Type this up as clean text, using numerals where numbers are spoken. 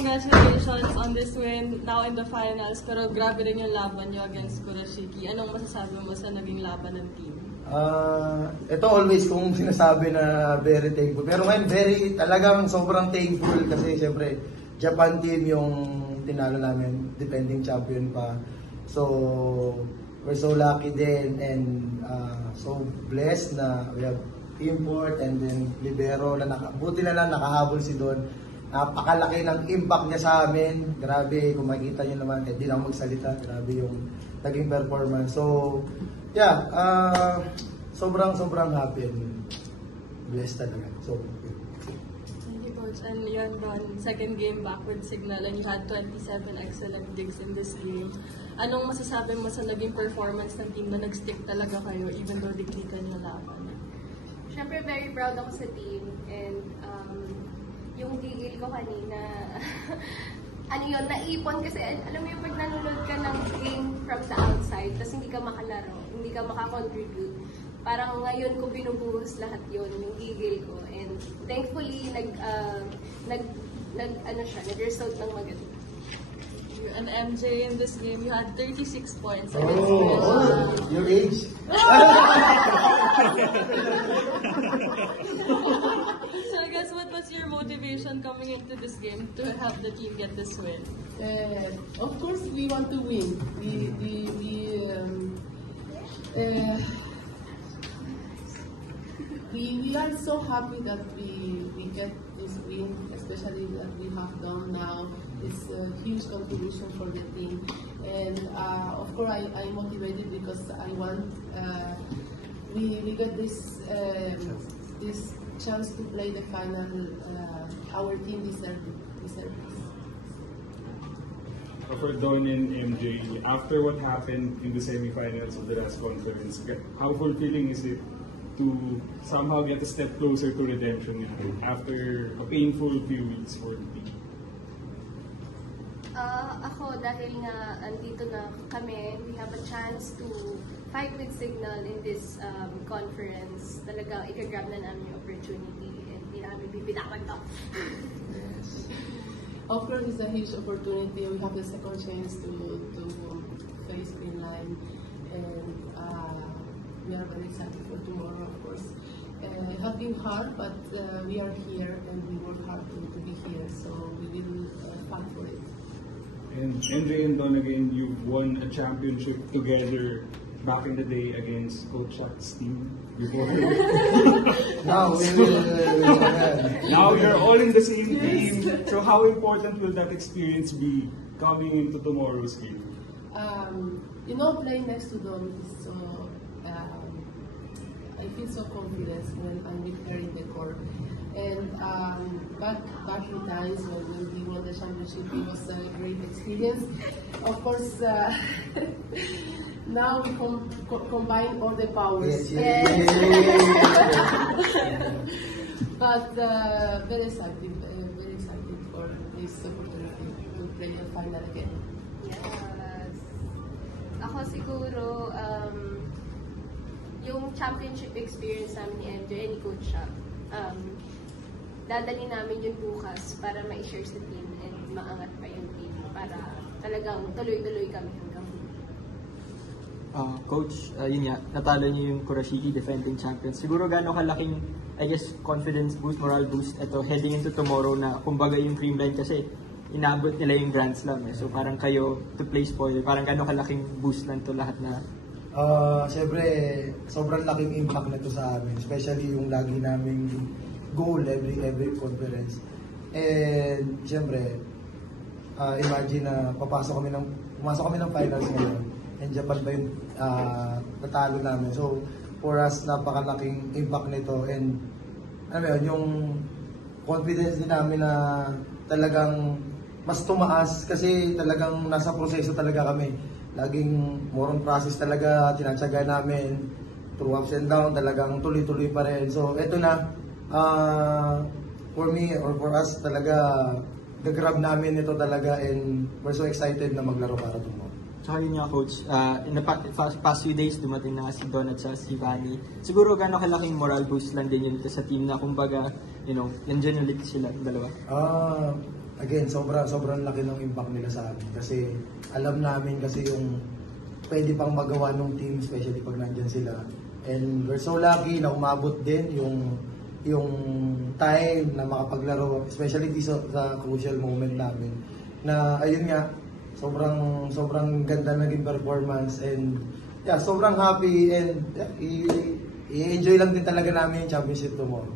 congratulations on this win now in the finals. Pero grabe rin yung laban nyo against Kurashiki. Anong masasabi mo sa naging laban ng team? Ito always kung sinasabi na very thankful. Pero ngayon talagang sobrang thankful kasi siyempre Japan team yung tinalo namin, defending champion pa. So we're so lucky din and so blessed na we have import and then libero na buti na lang nakahabol si Don. Napakalaki ng impact niya sa amin. Grabe, kung makikita niyo naman, kahit di lang magsalita, grabe yung naging performance. So, yeah, sobrang happy and blessed talaga. So, thank you, Coach. And yun, Don, second game back with Signal and you had 27 excellent digs in this game. Anong masasabi mo sa naging performance ng team na nag-stick talaga kayo even though diklikan yung laban? Siyempre, very proud ako sa team and yung gigil ko kanina, ano yun, naipon kasi alam mo yung pag nanonood ka ng game from the outside tapos hindi ka makalaro, hindi ka makakontribute, parang ngayon ko binubuhos lahat yun, yung gigil ko and thankfully nag-result ng maganda. And MJ, in this game, you had 36 points. Your age? So I guess what was your motivation coming into this game to help the team get this win? Of course, we want to win. We are so happy that we get this win, especially that we have done now. It's a huge contribution for the team, and of course I'm motivated because I want we get this chance to play the final. Our team deserves this. For Don and MJ, after what happened in the semifinals of the last conference, how fulfilling is it to somehow get a step closer to redemption after a painful few weeks for the team? Ako, dahil nga andito na kami, we have a chance to fight with Signal in this conference. Talagang ikagrab na namin yung opportunity and hindi namin bibitawan to. Of course, it's a huge opportunity. We have the second chance to face Greenline, and we are very excited for tomorrow, of course. It has been hard, but we are here and we work hard to be here, so we will fight for it. And MJ and Don, again, you've won a championship together back in the day against Coach Shaq's team. Now we will Now you're all in the same team. So how important will that experience be coming into tomorrow's game? Playing next to Don is so. I feel so confident when I'm with her in the court. And back in times when we won the championship, it was a great experience. Of course, now we combine all the powers. Yes. But very excited for this opportunity to play a final again. Yes. Ako siguro, yung championship experience namin ni MJ and ni Coach Shaq, dadali namin yun bukas para ma-share sa team and maangat pa yung team para talagang tuloy-tuloy kami hanggang Coach, yun nga, natalo niyo yung Kurashiki defending champions. Siguro gano'ng kalaking, I guess, confidence boost, moral boost ito heading into tomorrow na kumbaga yung Dreamline kasi inabot nila yung Grand Slam eh. So parang kayo, to play spoiler, parang gano'ng kalaking boost lang to lahat na Siyempre, sobrang laking impact nito sa amin, especially yung lagi naming goal every conference. And siyempre, imagine na pumasok kami ng finals ngayon, and Japan pa yung natalo namin. So, for us, napakalaking impact nito, and yung confidence din namin na talagang mas tumaas kasi talagang nasa proseso talaga kami. Laging more on process talaga, tinatsaga namin, through ups and down, talagang tuloy-tuloy pa rin. So, eto na, for me or for us talaga, gagrab namin ito talaga and we're so excited na maglaro para tomorrow. Tsaka yun nga, Coach, in the past few days, dumating na si Don at si Vanny. Siguro gano'ng kalaking moral boost lang din yun sa team na kumbaga, nandiyan ulit sila, dalawa? again, sobrang laki ng impact nila sa amin. Kasi alam namin kasi yung pwede pang magawa ng team, especially pag nandyan sila. And we're so lucky na umabot din yung time na makapaglaro, especially sa crucial moment namin. Na ayun nga, sobrang ganda naging performance and yeah, sobrang happy and yeah, i-enjoy lang din talaga namin yung championship tomorrow.